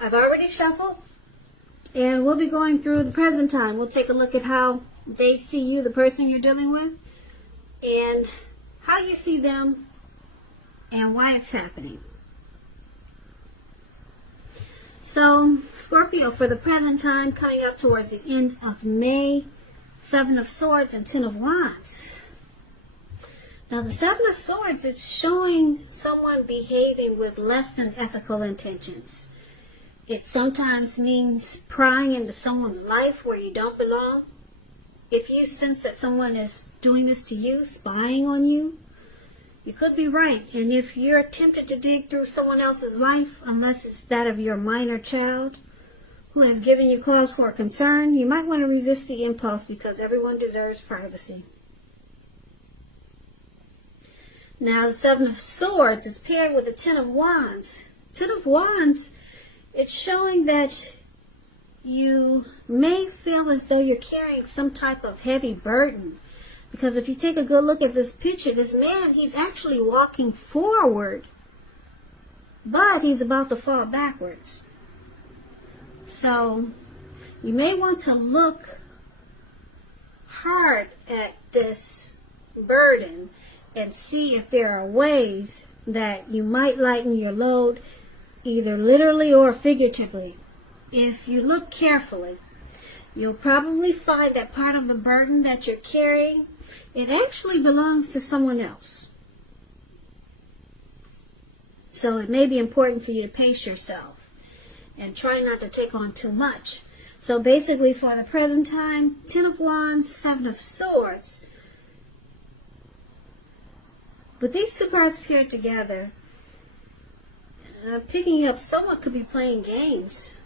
I've already shuffled, and we'll be going through the present time. We'll take a look at how they see you, the person you're dealing with, and how you see them, and why it's happening. So, Scorpio, for the present time, coming up towards the end of May, Seven of Swords and Ten of Wands. Now, the Seven of Swords, it's showing someone behaving with less than ethical intentions. It sometimes means prying into someone's life where you don't belong. If you sense that someone is doing this to you, spying on you, you could be right. And if you're tempted to dig through someone else's life, unless it's that of your minor child who has given you cause for concern, you might want to resist the impulse, because everyone deserves privacy. Now, the Seven of Swords is paired with the Ten of Wands. Ten of Wands, it's showing that you may feel as though you're carrying some type of heavy burden. Because if you take a good look at this picture, this man, he's actually walking forward, but he's about to fall backwards. So, you may want to look hard at this burden and see if there are ways that you might lighten your load, either literally or figuratively. If you look carefully, you'll probably find that part of the burden that you're carrying, it actually belongs to someone else. So it may be important for you to pace yourself and try not to take on too much. So basically, for the present time, Ten of Wands, Seven of Swords. But these two cards paired together, picking up, someone could be playing games.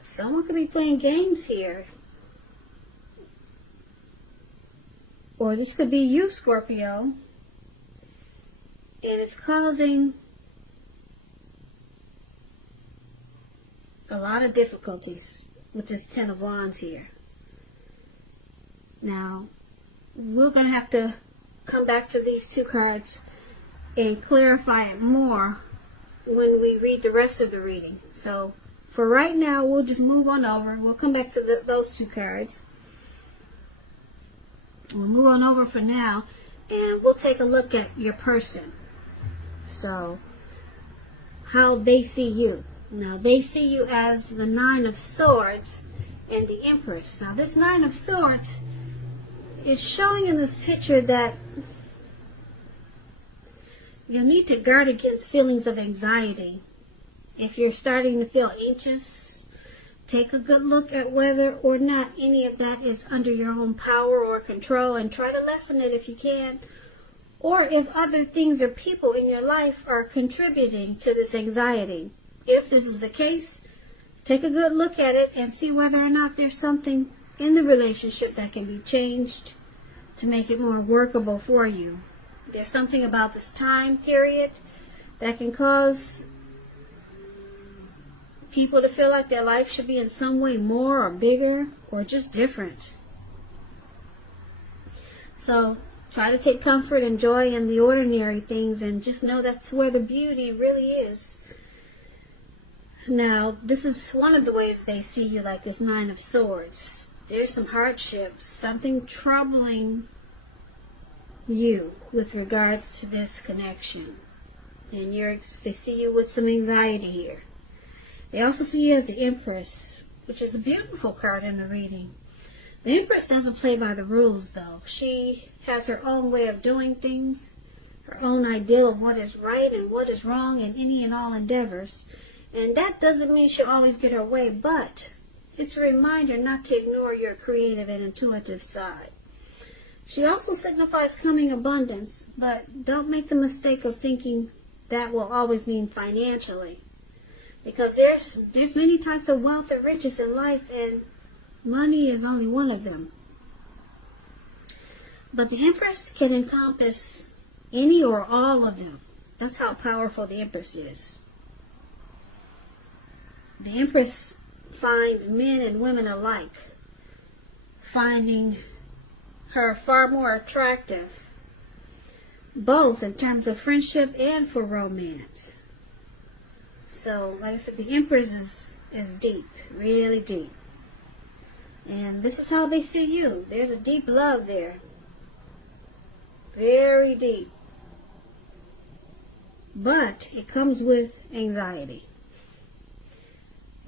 Someone could be playing games here. Or this could be you, Scorpio. And it's causing a lot of difficulties with this Ten of Wands here. Now, we're going to have to come back to these two cards and clarify it more when we read the rest of the reading. So, for right now, we'll just move on over. We'll come back to those two cards. We'll move on over for now, and we'll take a look at your person. So, how they see you. Now, they see you as the Nine of Swords and the Empress. Now, this Nine of Swords is showing in this picture that you need to guard against feelings of anxiety. If you're starting to feel anxious, take a good look at whether or not any of that is under your own power or control, and try to lessen it if you can. Or if other things or people in your life are contributing to this anxiety. If this is the case, take a good look at it and see whether or not there's something in the relationship that can be changed to make it more workable for you. There's something about this time period that can cause people to feel like their life should be in some way more or bigger or just different. So try to take comfort and joy in the ordinary things, and just know that's where the beauty really is. Now, this is one of the ways they see you, like this Nine of Swords. There's some hardships, something troubling you with regards to this connection. And they see you with some anxiety here. They also see you as the Empress, which is a beautiful card in the reading. The Empress doesn't play by the rules, though. She has her own way of doing things, her own ideal of what is right and what is wrong in any and all endeavors. And that doesn't mean she'll always get her way, but it's a reminder not to ignore your creative and intuitive side. She also signifies coming abundance, but don't make the mistake of thinking that will always mean financially. Because there's many types of wealth and riches in life, and money is only one of them. But the Empress can encompass any or all of them. That's how powerful the Empress is. The Empress finds men and women alike, finding her far more attractive, both in terms of friendship and for romance. So, like I said, the Empress is deep, really deep. And this is how they see you. There's a deep love there. Very deep. But it comes with anxiety.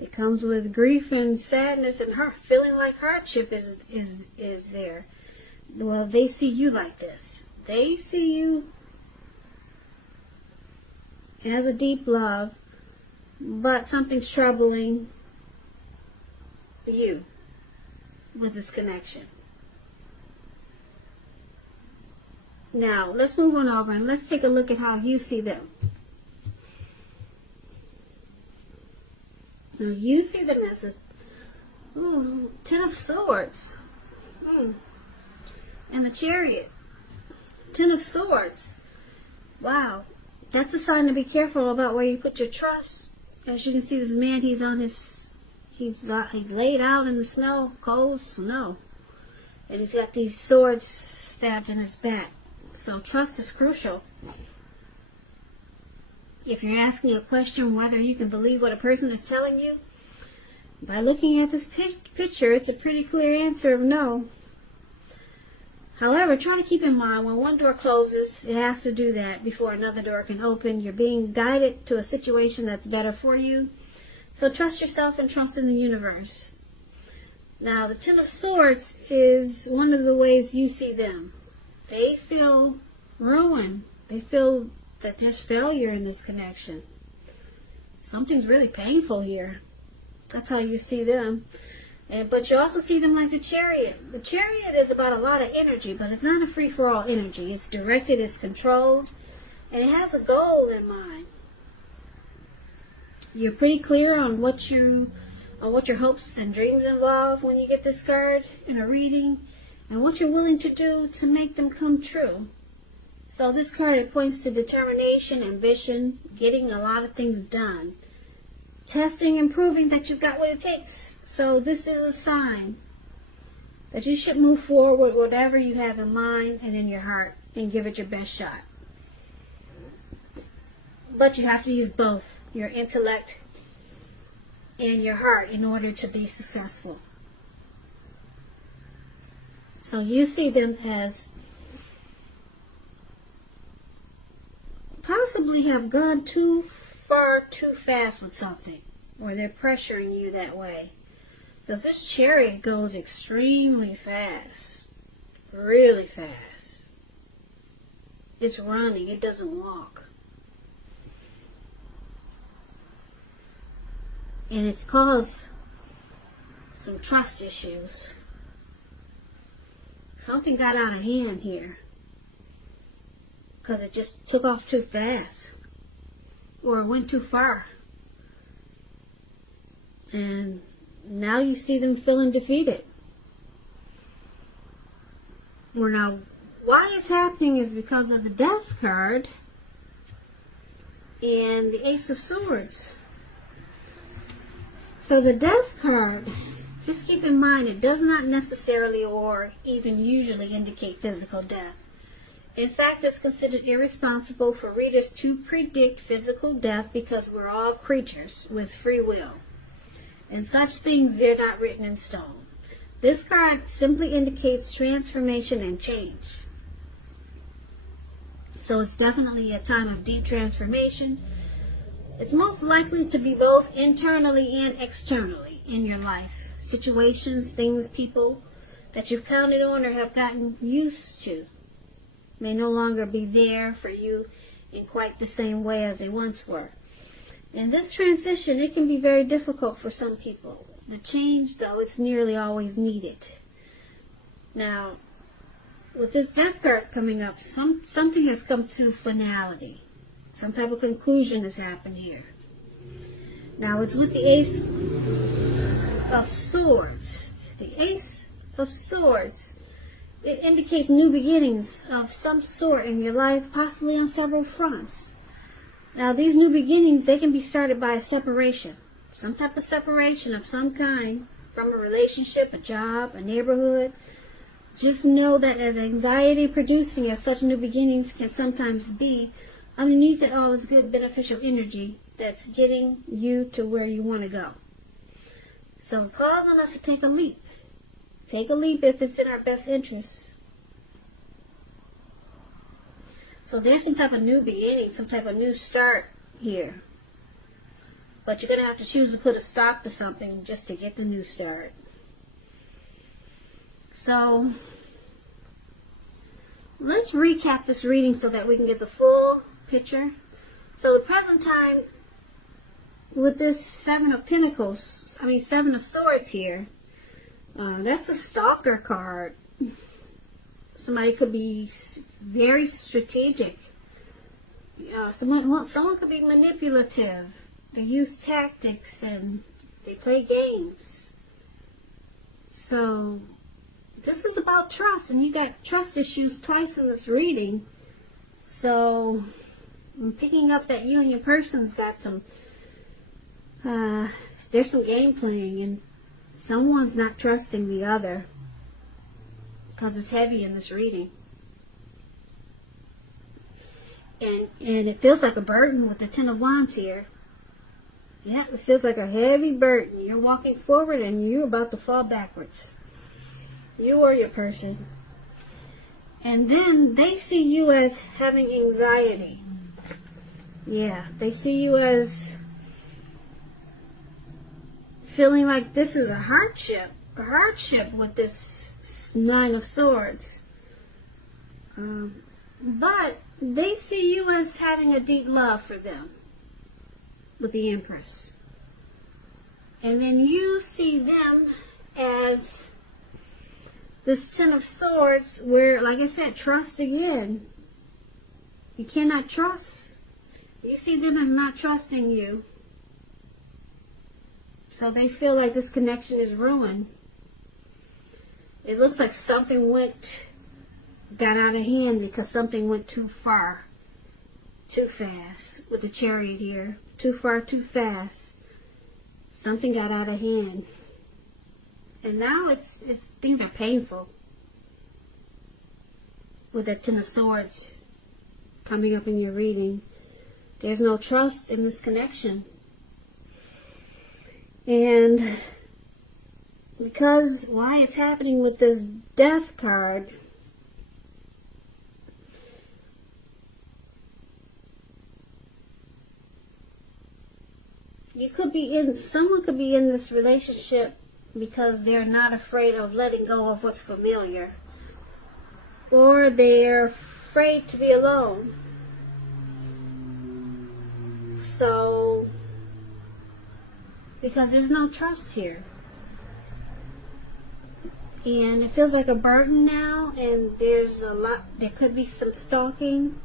It comes with grief and sadness and feeling like hardship is there. Well, they see you like this. They see you as a deep love, but something's troubling you with this connection. Now, let's move on over and let's take a look at how you see them. Now, you see them as a Ten of Swords. And the Chariot. Ten of Swords. Wow. That's a sign to be careful about where you put your trust. As you can see, this man, he's laid out in the snow, cold snow. And he's got these swords stabbed in his back. So trust is crucial. If you're asking a question whether you can believe what a person is telling you, by looking at this picture, it's a pretty clear answer of no. However, try to keep in mind when one door closes, it has to do that before another door can open. You're being guided to a situation that's better for you. So trust yourself and trust in the universe. Now, the Ten of Swords is one of the ways you see them. They feel ruin. They feel that there's failure in this connection. Something's really painful here. That's how you see them. But you also see them like the Chariot. The Chariot is about a lot of energy, but it's not a free-for-all energy. It's directed, it's controlled, and it has a goal in mind. You're pretty clear on what your hopes and dreams involve when you get this card in a reading, and what you're willing to do to make them come true. So this card, it points to determination, ambition, getting a lot of things done, testing and proving that you've got what it takes. So this is a sign that you should move forward with whatever you have in mind and in your heart and give it your best shot. But you have to use both your intellect and your heart in order to be successful. So you see them as possibly have gone too far too fast with something, or they're pressuring you that way. Because this Chariot goes extremely fast, really fast. It's running, it doesn't walk. And it's caused some trust issues. Something got out of hand here. Because it just took off too fast. Or it went too far. And now you see them feeling defeated. Well, now, why it's happening is because of the Death card and the Ace of Swords. So the Death card, just keep in mind, it does not necessarily or even usually indicate physical death. In fact, it's considered irresponsible for readers to predict physical death because we're all creatures with free will. And such things, they're not written in stone. This card simply indicates transformation and change. So it's definitely a time of deep transformation. It's most likely to be both internally and externally in your life. Situations, things, people that you've counted on or have gotten used to may no longer be there for you in quite the same way as they once were. In this transition, it can be very difficult for some people. The change, though, it's nearly always needed. Now, with this Death card coming up, something has come to finality. Some type of conclusion has happened here. Now, it's with the Ace of Swords. The Ace of Swords, it indicates new beginnings of some sort in your life, possibly on several fronts. Now, these new beginnings, they can be started by a separation. Some type of separation of some kind from a relationship, a job, a neighborhood. Just know that as anxiety producing as such new beginnings can sometimes be, underneath it all is good beneficial energy that's getting you to where you want to go. So it calls on us to take a leap. Take a leap if it's in our best interest. So there's some type of new beginning, some type of new start here. But you're going to have to choose to put a stop to something just to get the new start. So let's recap this reading so that we can get the full picture. So the present time with this Seven of Swords here, that's a stalker card. Somebody could be very strategic. Someone could be manipulative. They use tactics and they play games. So this is about trust, and you got trust issues twice in this reading. So I'm picking up that you and your person's got some, there's some game playing, and someone's not trusting the other because it's heavy in this reading. And it feels like a burden with the Ten of Wands here. Yeah, it feels like a heavy burden. You're walking forward and you're about to fall backwards. You or your person. And then they see you as having anxiety. Yeah, they see you as feeling like this is a hardship with this Nine of Swords. But they see you as having a deep love for them with the Empress. And then you see them as this Ten of Swords where, like I said, trust again. You cannot trust. You see them as not trusting you. So they feel like this connection is ruined. It looks like something got out of hand because something went too far, too fast with the Chariot here. Too far, too fast. Something got out of hand. And now it's things are painful with that Ten of Swords coming up in your reading. There's no trust in this connection. And because why it's happening with this Death card, someone could be in this relationship because they're not afraid of letting go of what's familiar. Or they're afraid to be alone. So, because there's no trust here. And it feels like a burden now, and there could be some stalking.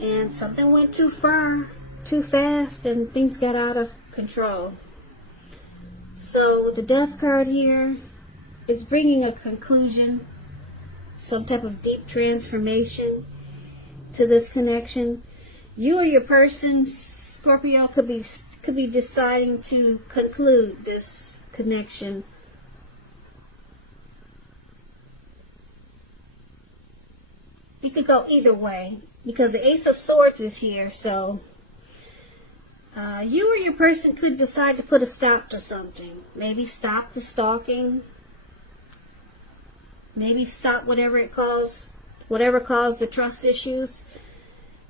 And something went too far, too fast, and things got out of control. So with the Death card here, it's bringing a conclusion, some type of deep transformation to this connection. You or your person, Scorpio, could be deciding to conclude this connection. It could go either way because the Ace of Swords is here, so you or your person could decide to put a stop to something. Maybe stop the stalking. Maybe stop whatever caused the trust issues.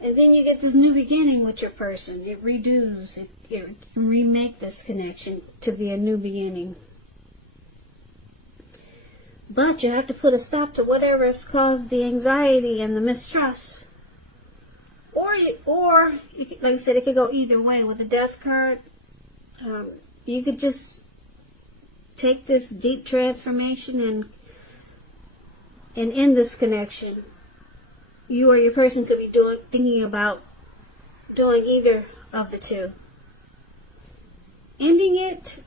And then you get this new beginning with your person. It redos. It can remake this connection to be a new beginning. But you have to put a stop to whatever has caused the anxiety and the mistrust. Or like I said, it could go either way. With the Death card, you could just take this deep transformation and end this connection. You or your person could be thinking about doing either of the two. Ending it,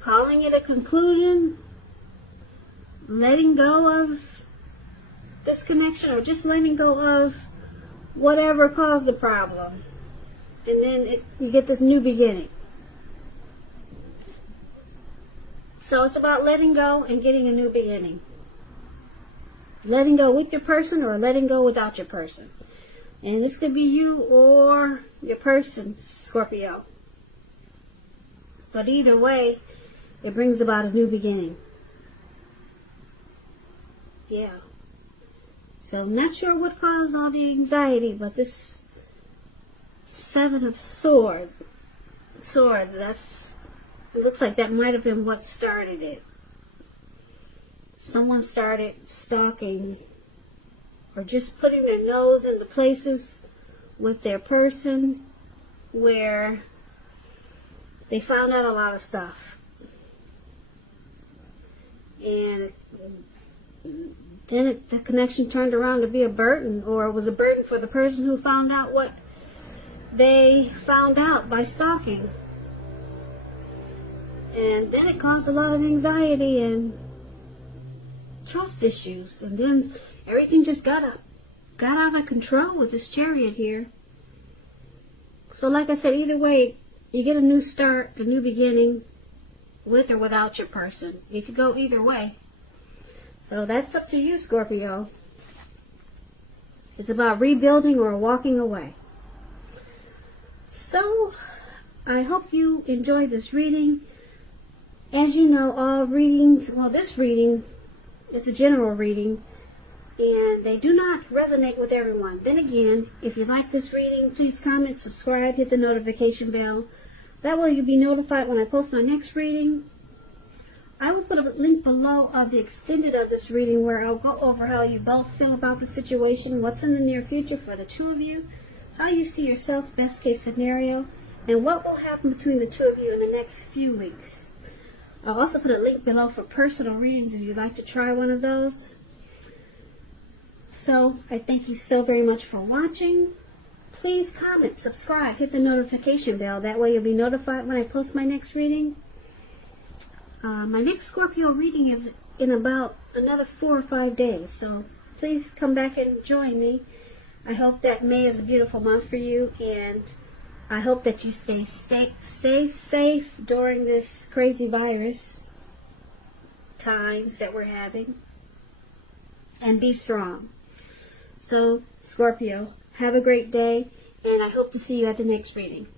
calling it a conclusion, letting go of this connection, or just letting go of whatever caused the problem. And then you get this new beginning. So it's about letting go and getting a new beginning. letting go with your person or letting go without your person. And this could be you or your person, Scorpio. But either way, it brings about a new beginning. Yeah. So I'm not sure what caused all the anxiety, but this Seven of Swords, it looks like that might have been what started it. Someone started stalking or just putting their nose into places with their person where they found out a lot of stuff. And then the connection turned around to be a burden, or it was a burden for the person who found out what they found out by stalking. And then it caused a lot of anxiety and trust issues. And then everything just got out of control with this Chariot here. So like I said, either way, you get a new start, a new beginning, with or without your person. You could go either way. So that's up to you, Scorpio. It's about rebuilding or walking away. So, I hope you enjoyed this reading. As you know, all readings, well, this reading, it's a general reading, and they do not resonate with everyone. Then again, if you like this reading, please comment, subscribe, hit the notification bell. That way you'll be notified when I post my next reading. I will put a link below of the extended of this reading where I'll go over how you both feel about the situation, what's in the near future for the two of you, how you see yourself, best case scenario, and what will happen between the two of you in the next few weeks. I'll also put a link below for personal readings if you'd like to try one of those. So, I thank you so very much for watching. Please comment, subscribe, hit the notification bell. That way you'll be notified when I post my next reading. My next Scorpio reading is in about another 4 or 5 days. So, please come back and join me. I hope that May is a beautiful month for you, and I hope that you stay safe during this crazy virus times that we're having, and be strong. So, Scorpio, have a great day, and I hope to see you at the next reading.